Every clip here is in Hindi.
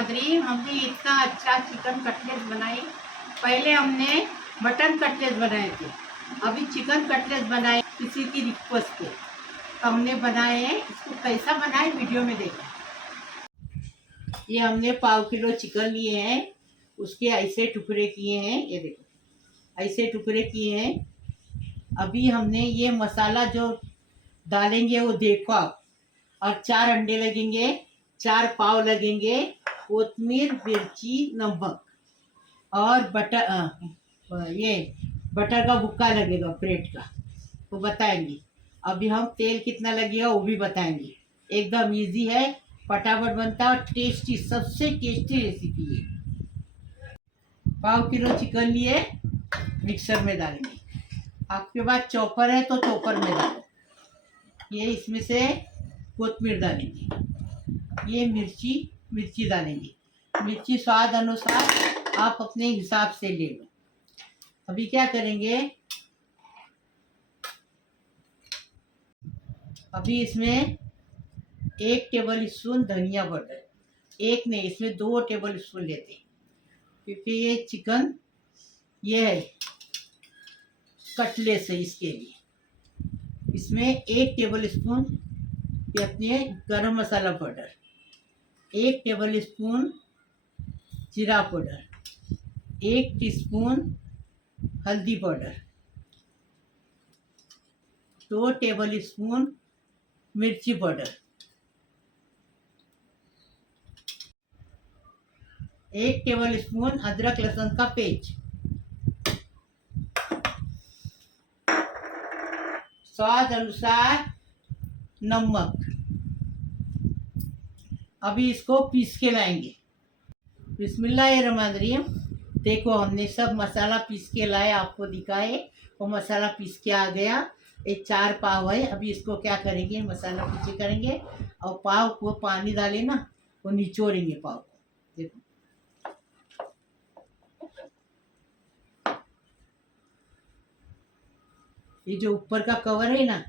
माधुरी, हमने इतना अच्छा चिकन कटलेट बनाई। पहले हमने मटन कटलेट बनाए थे, अभी चिकन कटलेट बनाए किसी की रिक्वेस्ट पे हमने बनाए हैं। इसको कैसा बनाए वीडियो में देखो। ये हमने 1/4 किलो चिकन लिए हैं, उसके ऐसे टुकड़े किए हैं, ये देखो ऐसे टुकड़े किए हैं। अभी हमने ये मसाला जो डालेंगे वो देखो आप, और 4 अंडे लगेंगे, 4 पाव लगेंगे, कोतमीर, मिर्ची, नमक और ये बटर का भुक्का लगेगा ब्रेड का, तो बताएंगे। अभी हम तेल कितना लगेगा वो भी बताएंगे। एकदम इजी है, फटाफट बनता है और टेस्टी, सबसे टेस्टी रेसिपी है। 1/4 किलो चिकन लिए, मिक्सर में डालेंगे। आपके पास चॉपर है तो चॉपर में डालो। ये इसमें से कोतमीर डालेंगे, ये मिर्ची डालेंगे। मिर्ची स्वाद अनुसार आप अपने हिसाब से ले लो। अभी क्या करेंगे, अभी इसमें 1 टेबल स्पून धनिया पाउडर, एक नहीं इसमें 2 टेबल स्पून लेते हैं, क्योंकि ये चिकन ये है कटलेट है, इसके लिए इसमें 1 टेबल स्पून ये अपने गरम मसाला पाउडर, 1 टेबल स्पून जीरा पाउडर, 1 टीस्पून हल्दी पाउडर, 2 टेबल स्पून मिर्ची पाउडर, 1 टेबल स्पून अदरक लहसुन का पेस्ट, स्वाद अनुसार नमक। अभी इसको पीस के लाएंगे। बिस्मिल्लाहिर्रहमानिर्रहीम। देखो हमने सब मसाला पीस के लाए, आपको दिखाए, वो मसाला पीस के आ गया। ये 4 पाव है। अभी इसको क्या करेंगे, मसाला पीछे करेंगे और पाव को पानी डाले ना, वो निचोड़ेंगे पाव को। देखो ये जो ऊपर का कवर है ना,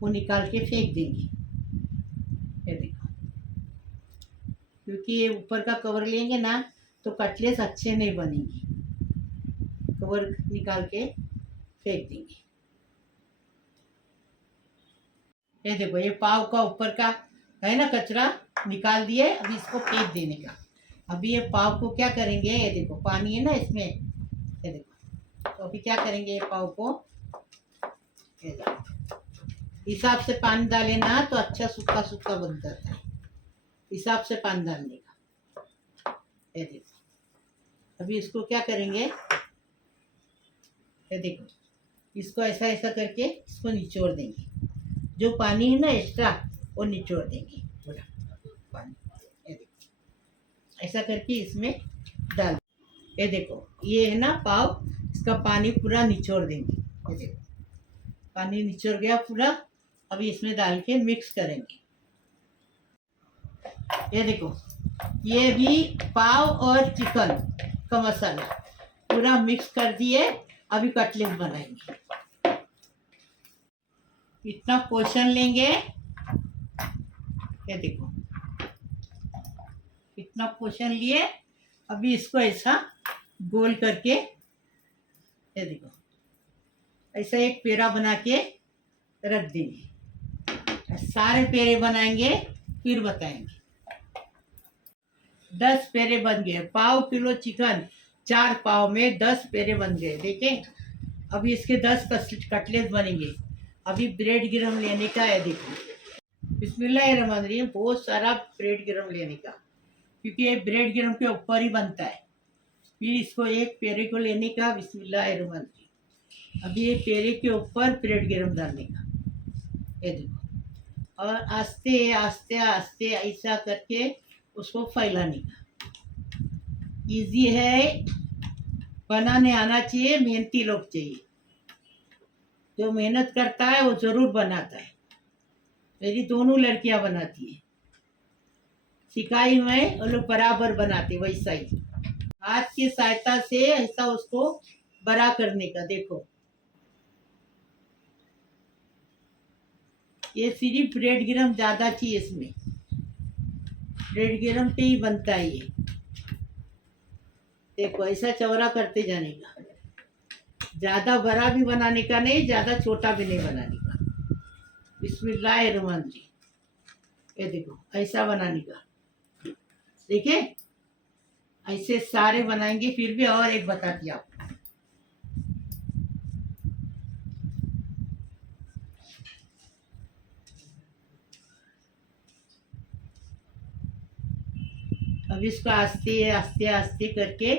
वो निकाल के फेंक देंगे। ये देखो, क्योंकि ये ऊपर का कवर लेंगे ना तो कटलेट अच्छे नहीं बनेंगे, कवर निकाल के फेंक देंगे। ये देखो, ये पाव का ऊपर का है ना कचरा, निकाल दिए। अभी इसको फेंक देने का। अभी ये पाव को क्या करेंगे, ये देखो पानी है ना इसमें, ये देखो। तो अभी क्या करेंगे, ये पाव को ये देखो, हिसाब से पानी डाले ना तो अच्छा सूखा सूखा बन जाता है। हिसाब से पानी डालने का। ये देखो, अभी इसको क्या करेंगे, ये देखो, इसको ऐसा ऐसा करके इसको निचोड़ देंगे। जो पानी है ना एक्स्ट्रा, वो निचोड़ देंगे पूरा पानी। ये देखो, ऐसा करके इसमें डाल। ये देखो, ये है ना पाव, इसका पानी पूरा निचोड़ देंगे। ये देखो, पानी निचोड़ गया पूरा। अभी इसमें डाल के मिक्स करेंगे। ये देखो, ये भी पाव और चिकन का मसाला पूरा मिक्स कर दिए। अभी कटलेट बनाएंगे। इतना पोर्शन लेंगे, ये देखो इतना पोर्शन लिए। अभी इसको ऐसा गोल करके, ये देखो ऐसा एक पेड़ा बना के रख देंगे। सारे पेड़े बनाएंगे, फिर बताएंगे। 10 पेड़े बन गए। 1/4 किलो चिकन, 4 पाव में 10 पेड़े बन गए। देखें, अभी इसके 10 कटलेट बनेंगे। अभी ब्रेड गिरम लेने का है। देखो, बिस्मिल्लाहिर्रहमानिर्रहीम। बहुत सारा ब्रेड गिरम लेने का, क्योंकि ये ब्रेड गिरम के ऊपर ही बनता है। फिर इसको एक पेड़े को लेने का, बिस्मिल्लाहिर्रहमानिर्रहीम। अभी ये पेड़े के ऊपर ब्रेड गिरम डालने का। ये देखो, और आस्ते आस्ते आस्ते ऐसा करके उसको फैलाने का। इजी है, बनाने आना चाहिए, मेहनती लोग चाहिए। जो मेहनत करता है वो जरूर बनाता है। मेरी दोनों लड़कियां बनाती है, सिखाई मैं, वो लोग बराबर बनाते वैसा ही। हाथ की सहायता से ऐसा उसको बड़ा करने का। देखो, ये सिर्फ ब्रेड गिरम ज़्यादा चाहिए इसमें, ब्रेड गिरम पे ही बनता है ये। देखो ऐसा चौड़ा करते जाने का, ज़्यादा बड़ा भी बनाने का नहीं, ज़्यादा छोटा भी नहीं बनाने का। बिस्मिल्लाहिर्रहमानिर्रहीम। ये देखो ऐसा बनाने का, देखिए ऐसे सारे बनाएंगे। फिर भी और एक बताती हूँ आपको। अब इसको आस्ते आस्ते आस्ते करके,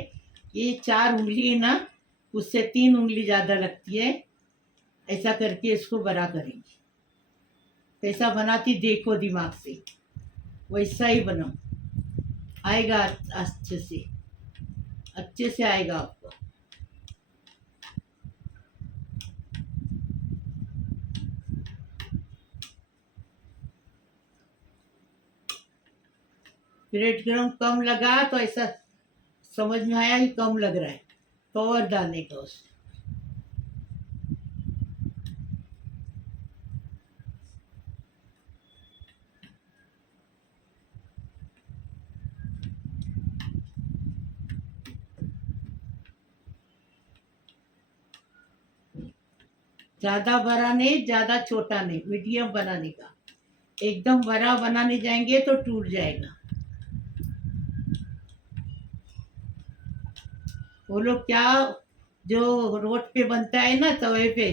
ये 4 उंगली है ना, उससे 3 उंगली ज़्यादा लगती है, ऐसा करके इसको बड़ा करेंगे। कैसा बनाती देखो दिमाग से, वैसा ही बनाओ, आएगा अच्छे से आएगा आपको। ब्रेड क्रम्ब कम लगा तो ऐसा समझ में आया कि कम लग रहा है, तो और डालने का उसमें। ज़्यादा बड़ा नहीं, ज़्यादा छोटा नहीं, मीडियम बनाने का। एकदम बड़ा बनाने जाएंगे तो टूट जाएगा। वो लोग क्या, जो रोड पे बनता है ना तवे पे,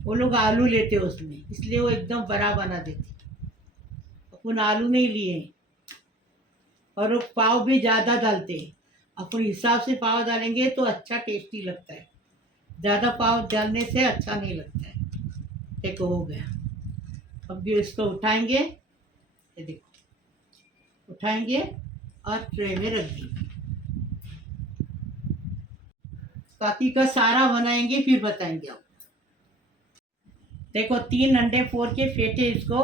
वो लोग आलू लेते उसमें, इसलिए वो एकदम बड़ा बना देते। अपन आलू नहीं लिए, और वो पाव भी ज़्यादा डालते हैं। अपन हिसाब से पाव डालेंगे तो अच्छा टेस्टी लगता है, ज़्यादा पाव डालने से अच्छा नहीं लगता है। देखो हो गया। अब भी इसको उठाएंगे, ये देखो उठाएंगे और ट्रे में रख देंगे। बाकी का सारा बनाएंगे फिर बताएंगे आप। देखो 3 अंडे फोड़ के फेंटे इसको।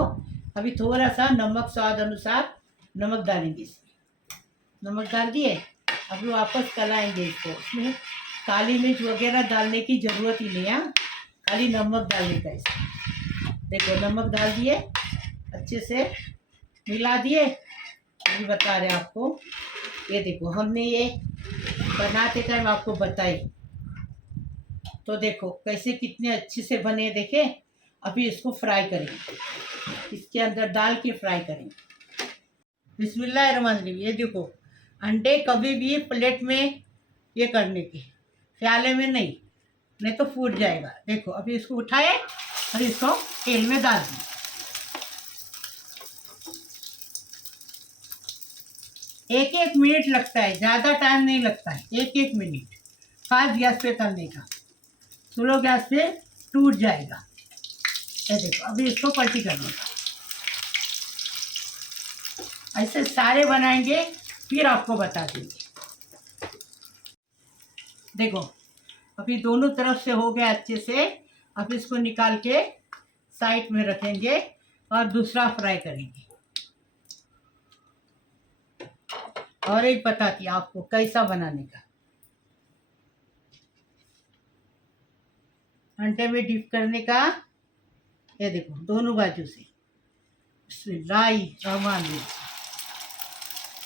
अभी थोड़ा सा नमक स्वाद अनुसार नमक डालेंगे इसमें। नमक डाल दिए। अभी वापस कलाएंगे इसको। इसमें काली मिर्च वगैरह डालने की ज़रूरत ही नहीं है, खाली नमक डालने का इसमें। देखो नमक डाल दिए, अच्छे से मिला दिए। अभी बता रहे आपको, ये देखो हमने ये बनाते टाइम आपको बताई, तो देखो कैसे कितने अच्छे से बने देखे। अभी इसको फ्राई करेंगे, इसके अंदर डाल के फ्राई करेंगे। बिस्मिल्लाहिर्रहमानिर्रहीम। ये देखो अंडे कभी भी प्लेट में ये करने के, प्याले में नहीं तो फूट जाएगा। देखो अभी इसको उठाए और इसको तेल में डाल दिए। 1-1 मिनट लगता है, ज़्यादा टाइम नहीं लगता है। 1-1 मिनट फास्ट गैस पे तलने का, स्लो गैस पे टूट जाएगा। ये देखो अभी इसको पलटी करने का। ऐसे सारे बनाएंगे फिर आपको बता देंगे। देखो अभी दोनों तरफ से हो गया अच्छे से। अब इसको निकाल के साइड में रखेंगे और दूसरा फ्राई करेंगे। और एक बताती आपको कैसा बनाने का। अंडे में डिप करने का, ये देखो दोनों बाजू से। बिस्मिल्लाहिर्रहमानिर्रहीम।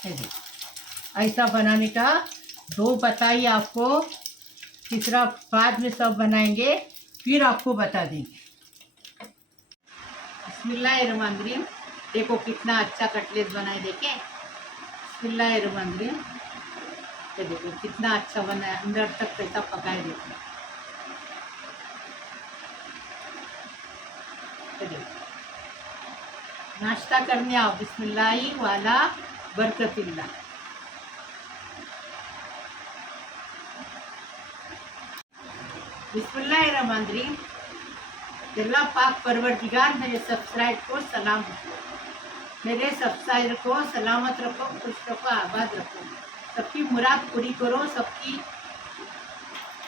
ये देखो ऐसा बनाने का। 2 बताइए आपको, तीसरा बाद में सब बनाएंगे फिर आपको बता देंगे। बिस्मिल्लाहिर्रहमानिर्रहीम। देखो कितना अच्छा कटलेट बनाए, देखें। बिस्मिल्लाहिर्रहमानिर्रहीम। ये देखो कितना अच्छा बना है, अंदर तक कैसा पकाए देखो। ये देखो नाश्ता करने आओ, बिस्मिल्लाही वाला बरकतिल्ला। बिस्मिल्लाहिर्रहमानिर्रहीम। अल्लाह पाक परवरदिगार मेरे सब्सक्राइब को सलाम रखो, मेरे सब्सक्राइबर को सलामत रखो, खुश रखो, आबाद रखो। सबकी मुराद पूरी करो, सबकी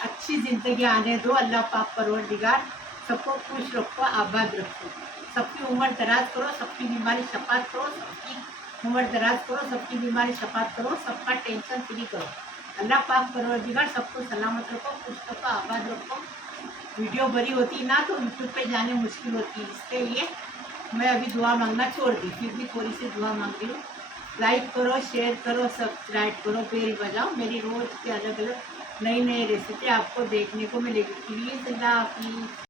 अच्छी ज़िंदगी आने दो। अल्लाह पाक परवरदिगार सबको खुश रखो, आबाद रखो। सबकी उम्र दराज करो, सबकी बीमारी शफात करो, सबकी उम्र दराज करो, सबकी बीमारी शफात करो, सबका टेंशन फ्री करो। अल्लाह पाक परवरदिगार सबको सलामत रखो, खुश रखो, आबाद रखो। वीडियो बड़ी होती ना तो यूट्यूब पे जाने मुश्किल होती है, इसके लिए मैं अभी दुआ मांगना छोड़ दी, फिर भी थोड़ी सी दुआ मांग रही हूँ। लाइक करो, शेयर करो, सब्सक्राइब करो, बेल बजाओ। मेरी रोज़ की अलग अलग नई नई रेसिपी आपको देखने को मिलेगी। प्लीज़ अल्लाह हाफिज़।